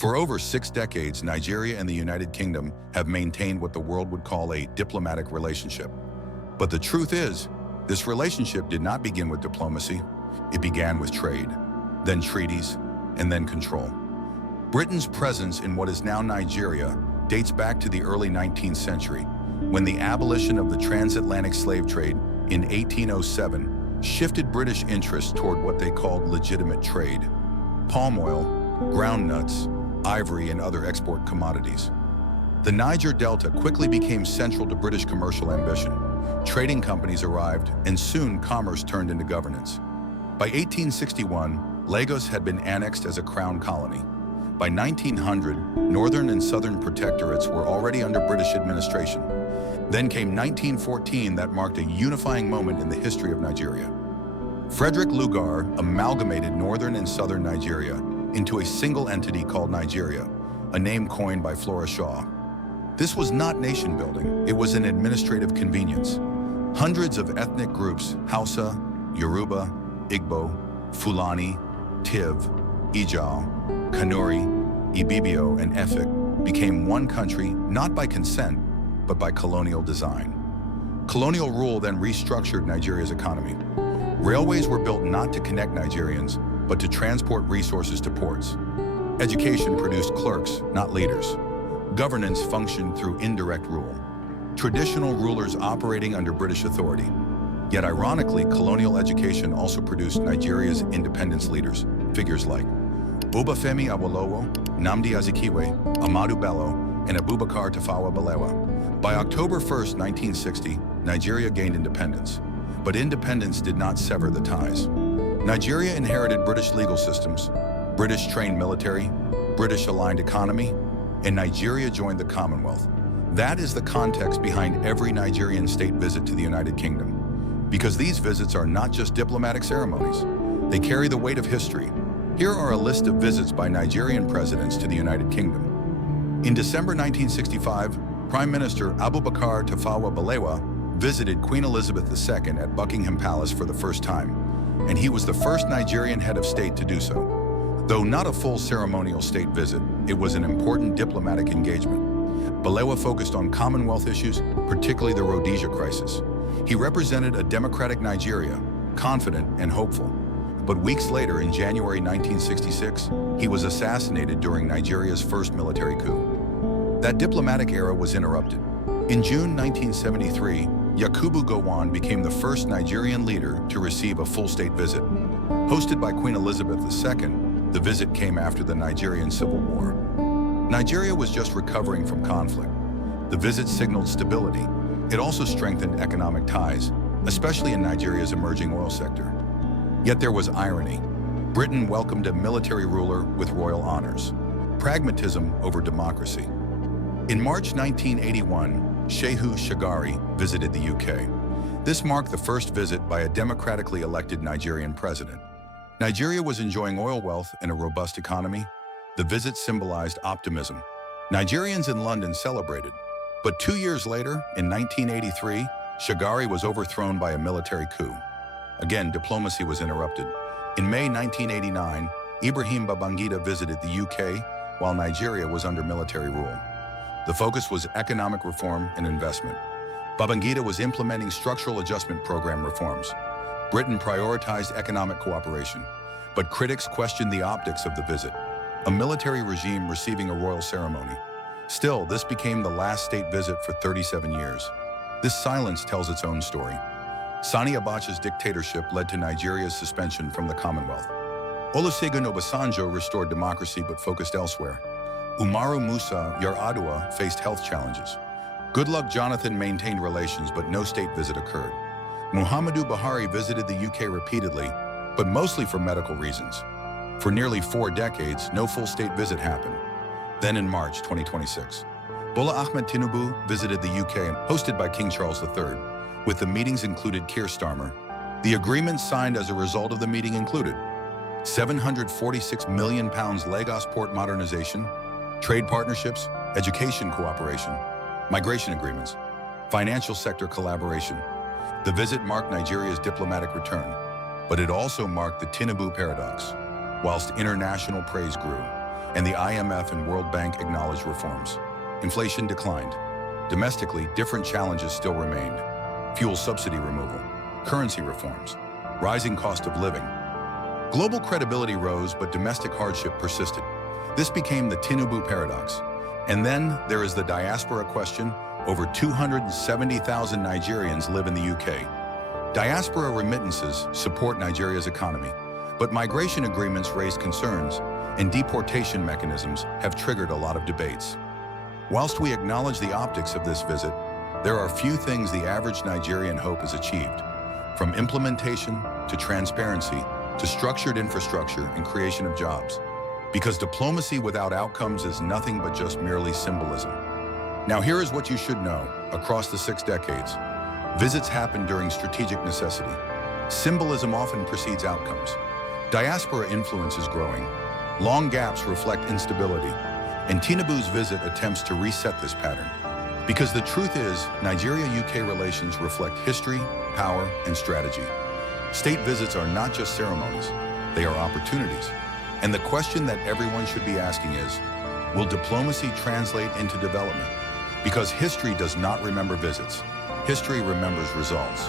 For over 6 decades, Nigeria and the United Kingdom have maintained what the world would call a diplomatic relationship. But the truth is, this relationship did not begin with diplomacy. It began with trade, then treaties, and then control. Britain's presence in what is now Nigeria dates back to the early 19th century, when the abolition of the transatlantic slave trade in 1807 shifted British interests toward what they called legitimate trade: palm oil, ground nuts, ivory, and other export commodities. The Niger Delta quickly became central to British commercial ambition. Trading companies arrived, and soon commerce turned into governance. By 1861, Lagos had been annexed as a crown colony. By 1900, northern and southern protectorates were already under British administration. Then came 1914, that marked a unifying moment in the history of Nigeria. Frederick Lugard amalgamated northern and southern Nigeria into a single entity called Nigeria, a name coined by Flora Shaw. This was not nation building, it was an administrative convenience. Hundreds of ethnic groups, Hausa, Yoruba, Igbo, Fulani, Tiv, Ijao, Kanuri, Ibibio, and Efik, became one country not by consent, but by colonial design. Colonial rule then restructured Nigeria's economy. Railways were built not to connect Nigerians, but to transport resources to ports. Education produced clerks, not leaders. Governance functioned through indirect rule. Traditional rulers operating under British authority. Yet ironically, colonial education also produced Nigeria's independence leaders, figures like Obafemi Awolowo, Nnamdi Azikiwe, Ahmadu Bello, and Abubakar Tafawa Balewa. By October 1st, 1960, Nigeria gained independence. But independence did not sever the ties. Nigeria inherited British legal systems, British-trained military, British-aligned economy, and Nigeria joined the Commonwealth. That is the context behind every Nigerian state visit to the United Kingdom. Because these visits are not just diplomatic ceremonies, they carry the weight of history. Here are a list of visits by Nigerian presidents to the United Kingdom. In December 1965, Prime Minister Abubakar Tafawa Balewa visited Queen Elizabeth II at Buckingham Palace for the first time, and he was the first Nigerian head of state to do so. Though not a full ceremonial state visit, it was an important diplomatic engagement. Balewa focused on Commonwealth issues, particularly the Rhodesia crisis. He represented a democratic Nigeria, confident and hopeful. But weeks later, in January 1966, he was assassinated during Nigeria's first military coup. That diplomatic era was interrupted. In June 1973, Yakubu Gowon became the first Nigerian leader to receive a full state visit. Hosted by Queen Elizabeth II, the visit came after the Nigerian Civil War. Nigeria was just recovering from conflict. The visit signaled stability. It also strengthened economic ties, especially in Nigeria's emerging oil sector. Yet there was irony. Britain welcomed a military ruler with royal honors. Pragmatism over democracy. In March 1981, Shehu Shagari visited the UK. This marked the first visit by a democratically elected Nigerian president. Nigeria was enjoying oil wealth and a robust economy. The visit symbolized optimism. Nigerians in London celebrated. But 2 years later, in 1983, Shagari was overthrown by a military coup. Again, diplomacy was interrupted. In May 1989, Ibrahim Babangida visited the UK while Nigeria was under military rule. The focus was economic reform and investment. Babangida was implementing structural adjustment program reforms. Britain prioritized economic cooperation, but critics questioned the optics of the visit. A military regime receiving a royal ceremony. Still, this became the last state visit for 37 years. This silence tells its own story. Sani Abacha's dictatorship led to Nigeria's suspension from the Commonwealth. Olusegun Obasanjo restored democracy but focused elsewhere. Umaru Musa Yar'Adua faced health challenges. Goodluck Jonathan maintained relations, but no state visit occurred. Muhammadu Buhari visited the UK repeatedly, but mostly for medical reasons. For nearly 4 decades, no full state visit happened. Then in March 2026, Bola Ahmed Tinubu visited the UK, hosted by King Charles III, with the meetings included Keir Starmer. The agreements signed as a result of the meeting included £746 million Lagos port modernization, trade partnerships, education cooperation, migration agreements, financial sector collaboration. The visit marked Nigeria's diplomatic return, but it also marked the Tinubu paradox. Whilst international praise grew, and the IMF and World Bank acknowledged reforms. Inflation declined. Domestically, different challenges still remained. Fuel subsidy removal, currency reforms, rising cost of living. Global credibility rose, but domestic hardship persisted. This became the Tinubu paradox. And then there is the diaspora question. Over 270,000 Nigerians live in the UK. Diaspora remittances support Nigeria's economy, but migration agreements raise concerns, and deportation mechanisms have triggered a lot of debates. Whilst we acknowledge the optics of this visit, there are few things the average Nigerian hope has achieved, from implementation to transparency to structured infrastructure and creation of jobs. Because diplomacy without outcomes is nothing but just merely symbolism. Now here is what you should know. Across the 6 decades, visits happen during strategic necessity. Symbolism often precedes outcomes. Diaspora influence is growing. Long gaps reflect instability, and Tinubu's visit attempts to reset this pattern. Because the truth is, Nigeria-UK relations reflect history, power, and strategy. State visits are not just ceremonies, they are opportunities. And the question that everyone should be asking is, will diplomacy translate into development? Because history does not remember visits. History remembers results.